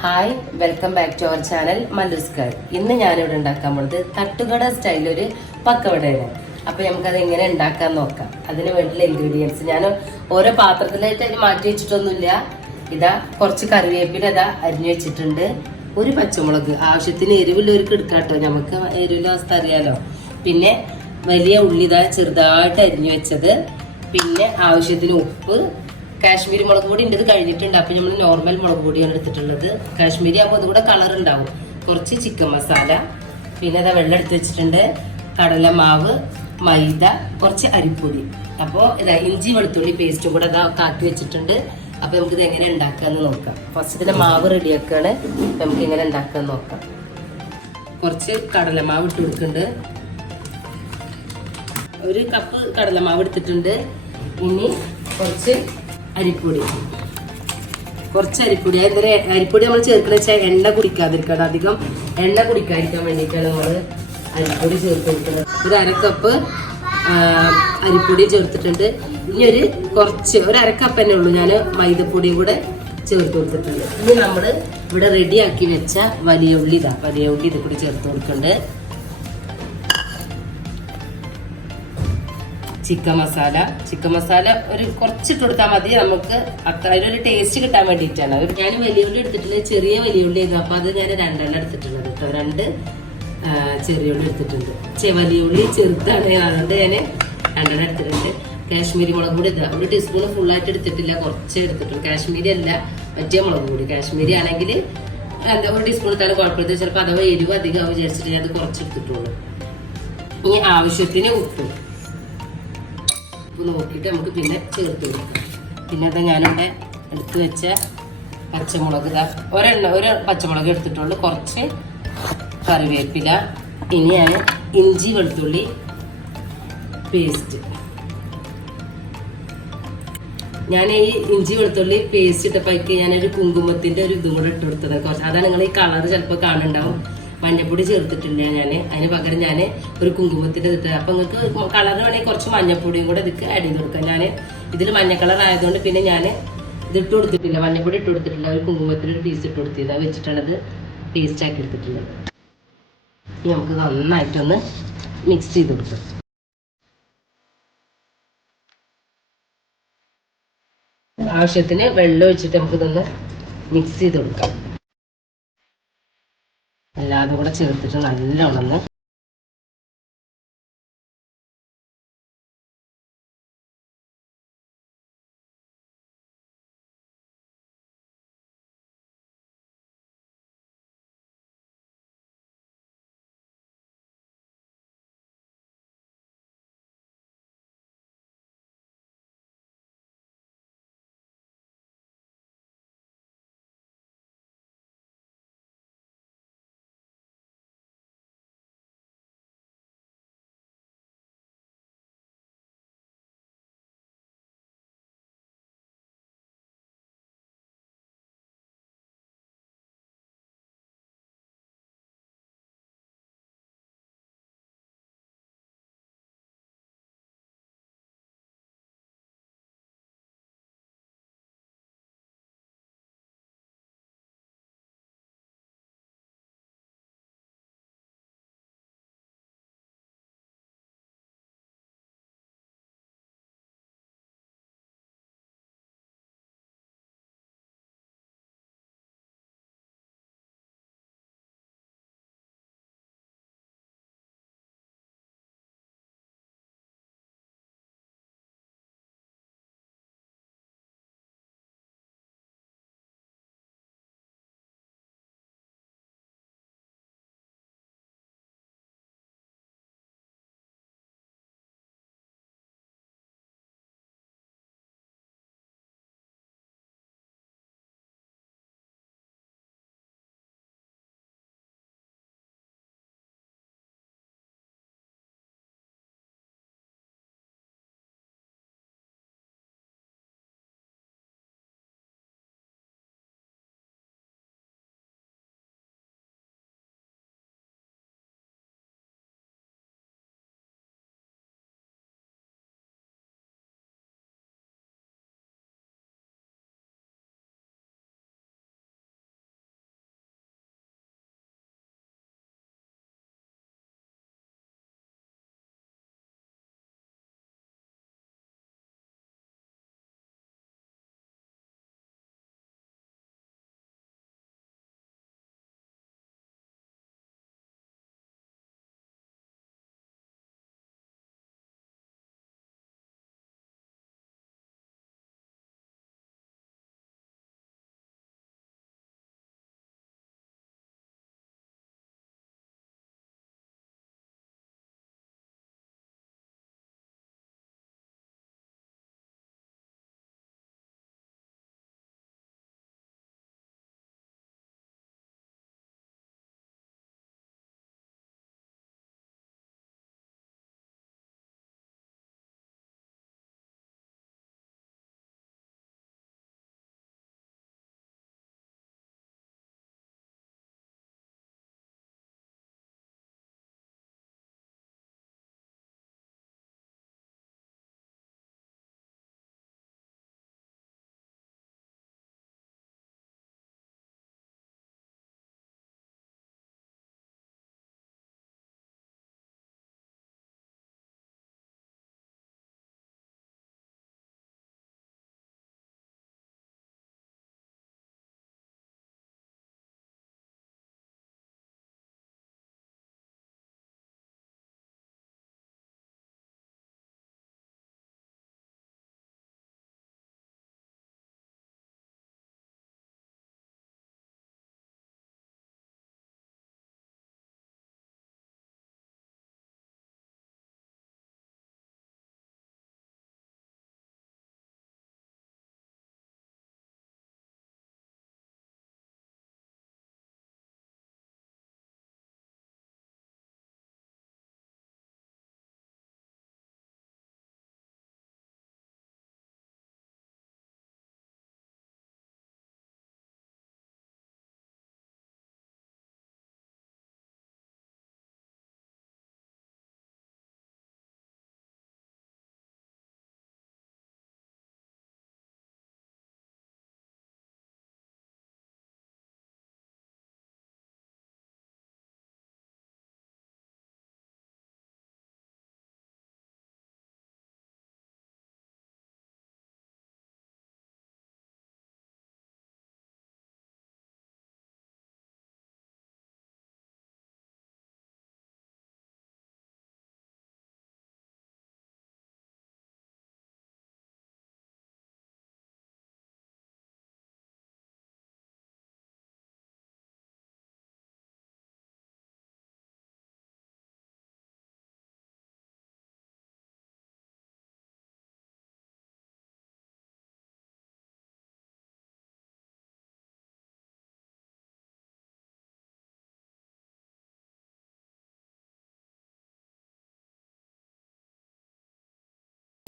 Hi welcome back to our channel മല്ലുസ്കാർ ഇന്ന് ഞാനിവിടെ ഉണ്ടാക്കാൻ പോണത് തട്ടുകട സ്റ്റൈലൊരു പക്കവടയാണ്. അപ്പൊ നമുക്കത് എങ്ങനെ ഉണ്ടാക്കാൻ നോക്കാം. അതിന് വേണ്ടിയുള്ള ഇൻഗ്രീഡിയൻസ് ഞാൻ ഓരോ പാത്രത്തിലായിട്ട് അതിന് മാറ്റി വെച്ചിട്ടൊന്നുമില്ല. ഇതാ കുറച്ച് കറിവേപ്പില ഇതാ അരിഞ്ഞു വെച്ചിട്ടുണ്ട്. ഒരു പച്ചമുളക്. ആവശ്യത്തിന് എരിവുള്ളവർക്ക് എടുക്കാട്ടോ നമുക്ക് എരിവുള്ള അവസ്ഥ അറിയാലോ. പിന്നെ വലിയ ഉള്ളി ഇതാ ചെറുതായിട്ട് അരിഞ്ഞു വെച്ചത്. പിന്നെ ആവശ്യത്തിന് ഉപ്പ് കാശ്മീരി മുളക് പൊടി ഇത് കഴിഞ്ഞിട്ടുണ്ട്. അപ്പൊ നമ്മൾ നോർമൽ മുളക് പൊടിയാണ് എടുത്തിട്ടുള്ളത്. കാശ്മീരി ആകുമ്പോൾ അതുകൂടെ കളർ ഉണ്ടാവും. കുറച്ച് ചിക്കൻ മസാല പിന്നെ ഇതാ വെള്ളം എടുത്ത് വെച്ചിട്ടുണ്ട്. കടലമാവ് മൈദ കുറച്ച് അരിപ്പൊടി. അപ്പോൾ ഇതാ ഇഞ്ചി വെളുത്തുള്ളി പേസ്റ്റും കൂടെ ഇതാ കാട്ടി വെച്ചിട്ടുണ്ട്. അപ്പൊ നമുക്ക് ഇത് എങ്ങനെ ഉണ്ടാക്കാന്ന് നോക്കാം. ഫസ്റ്റ് ഇതിന്റെ മാവ് റെഡിയാക്കാണ് നമുക്ക് എങ്ങനെ ഉണ്ടാക്കാന്ന് നോക്കാം. കുറച്ച് കടലമാവ് ഇട്ട് കൊടുക്കുന്നുണ്ട്. ഒരു കപ്പ് കടലമാവ് എടുത്തിട്ടുണ്ട്. ഇനി കുറച്ച് അരിപ്പൊടി. കുറച്ച് അരിപ്പൊടി. അതിന്റെ അരിപ്പൊടി നമ്മൾ ചേർക്കണ വെച്ചാൽ എണ്ണ കുടിക്കാതിരിക്കണം അധികം എണ്ണ കുടിക്കാതിരിക്കാൻ വേണ്ടിയിട്ടാണ് നമ്മൾ അരിപ്പൊടി ചേർത്ത് കൊടുക്കുന്നത് ഒരു അരക്കപ്പ് അരിപ്പൊടി ചേർത്തിട്ടുണ്ട്. ഇനി ഒരു കുറച്ച് ഒരു അരക്കപ്പ് തന്നെ ഉള്ളൂ. ഞാൻ മൈദപ്പൊടിയും കൂടെ ചേർത്ത് കൊടുത്തിട്ടുണ്ട്. ഇനി നമ്മൾ ഇവിടെ റെഡിയാക്കി വെച്ച വലിയ ഉള്ളി ഇതാ. വലിയ ഉള്ളി ഇത് കൂടി ചേർത്ത് കൊടുക്കുന്നുണ്ട്. ചിക്കൻ മസാല. ചിക്കൻ മസാല ഒരു കുറച്ചിട്ട് കൊടുത്താൽ മതി. നമുക്ക് അത്ര അതിനൊരു ടേസ്റ്റ് കിട്ടാൻ വേണ്ടിയിട്ടാണ്. ഞാൻ വലിയ ഉള്ളി എടുത്തിട്ടില്ല ചെറിയ വലിയ ഉള്ളി ആയിരുന്നു. അപ്പൊ അത് ഞാൻ രണ്ടെണ്ണം എടുത്തിട്ടുള്ളത് കേട്ടോ. രണ്ട് ചെറിയുള്ളി എടുത്തിട്ടുണ്ട്. ചെ- വലിയ ഉള്ളി ചെറുതാണ്. അതുകൊണ്ട് ഞാൻ രണ്ടെണ്ണം എടുത്തിട്ടുണ്ട്. കാശ്മീരി മുളക് പൊടി ഇതാ. ഒരു ടീസ്പൂൺ ഫുള്ളായിട്ട് എടുത്തിട്ടില്ല. കുറച്ച് എടുത്തിട്ടുണ്ട് കാശ്മീരി അല്ല. മറ്റേ മുളക് പൊടി. കാശ്മീരി ആണെങ്കിൽ എന്താ ഒരു ടീസ്പൂൺ എടുത്താലും കുഴപ്പമില്ല. ചിലപ്പോൾ അഥവാ എരിവ് അധികം ആവും വിചാരിച്ചിട്ട് ഞാൻ അത് കുറച്ച് എടുത്തിട്ടുള്ളൂ. ഇനി ആവശ്യത്തിന് ഉപ്പും. ഉപ്പ് നോക്കിയിട്ട് നമുക്ക് പിന്നെ ചേർത്ത് കൊടുക്കാം. പിന്നെ അത് ഞാനിവിടെ എടുത്ത് വെച്ച പച്ചമുളക് ഇതാ ഒരെണ്ണ ഒരു പച്ചമുളക് എടുത്തിട്ടുള്ളൂ. കുറച്ച് കറിവേപ്പില ഇനി ഞാൻ ഇഞ്ചി വെളുത്തുള്ളി പേസ്റ്റ് ഞാൻ ഈ ഇഞ്ചി വെളുത്തുള്ളി പേസ്റ്റ് ഇട്ടപ്പോഴേക്ക് ഞാനൊരു കുങ്കുമത്തിന്റെ ഒരു ഇതും കൂടെ ഇട്ട് കൊടുത്തത് കുറച്ച് അതാണ് നിങ്ങൾ ഈ കളർ ചിലപ്പോൾ കാണുന്നുണ്ടാവും. മഞ്ഞപ്പൊടി ചേർത്തിട്ടുണ്ട് ഞാൻ അതിന് പകരം ഞാൻ ഒരു കുങ്കുമത്തിൽ ഇട്ടത് അപ്പം നിങ്ങൾക്ക് കളർ വേണമെങ്കിൽ കുറച്ച് മഞ്ഞപ്പൊടിയും കൂടെ ഇതിക്ക് ആഡ് ചെയ്ത് കൊടുക്കാം. ഞാൻ ഇതിൽ മഞ്ഞ കളർ ആയതുകൊണ്ട് പിന്നെ ഞാൻ ഇതിട്ട് കൊടുത്തിട്ടില്ല. മഞ്ഞപ്പൊടി ഇട്ട് കൊടുത്തിട്ടില്ല. ഒരു കുങ്കുമത്തിൽ ഒരു പീസ് ഇട്ട് കൊടുത്തില്ല. വെച്ചിട്ടാണ് ഇത് പേസ്റ്റ് ആക്കി എടുത്തിട്ടുള്ളത്. ഇനി നമുക്ക് നന്നായിട്ടൊന്ന് മിക്സ് ചെയ്ത് കൊടുക്കാം. ആവശ്യത്തിന് വെള്ളം ഒഴിച്ചിട്ട് നമുക്കിതൊന്ന് മിക്സ് ചെയ്ത് കൊടുക്കാം. എല്ലാതും കൂടെ ചേർത്തിട്ട് നല്ലോണം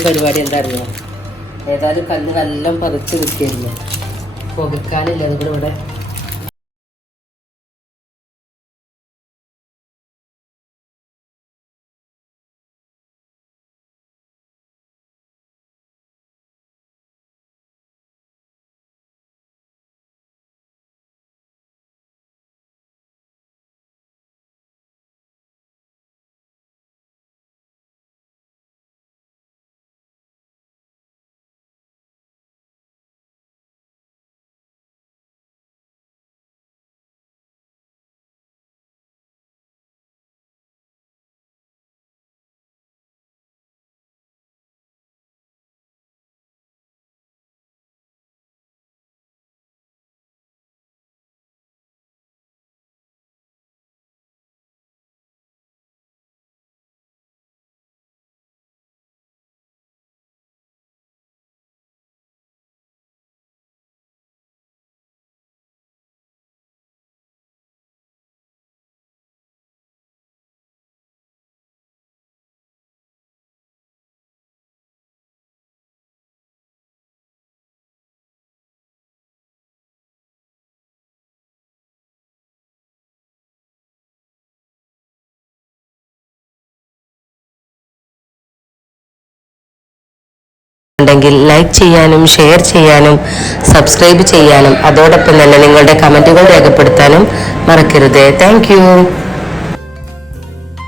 പരിപാടി എന്തായിരുന്നു? ഏതായാലും കല്ല് നല്ല പതച്ച് നിൽക്കില്ല പുകക്കാനില്ല അതുകൂടെ ഇവിടെ. ഉണ്ടെങ്കിൽ ലൈക്ക് ചെയ്യാനും ഷെയർ ചെയ്യാനും സബ്സ്ക്രൈബ് ചെയ്യാനും അതോടൊപ്പം തന്നെ നിങ്ങളുടെ കമന്റുകൾ രേഖപ്പെടുത്താനും മറക്കരുത്. താങ്ക്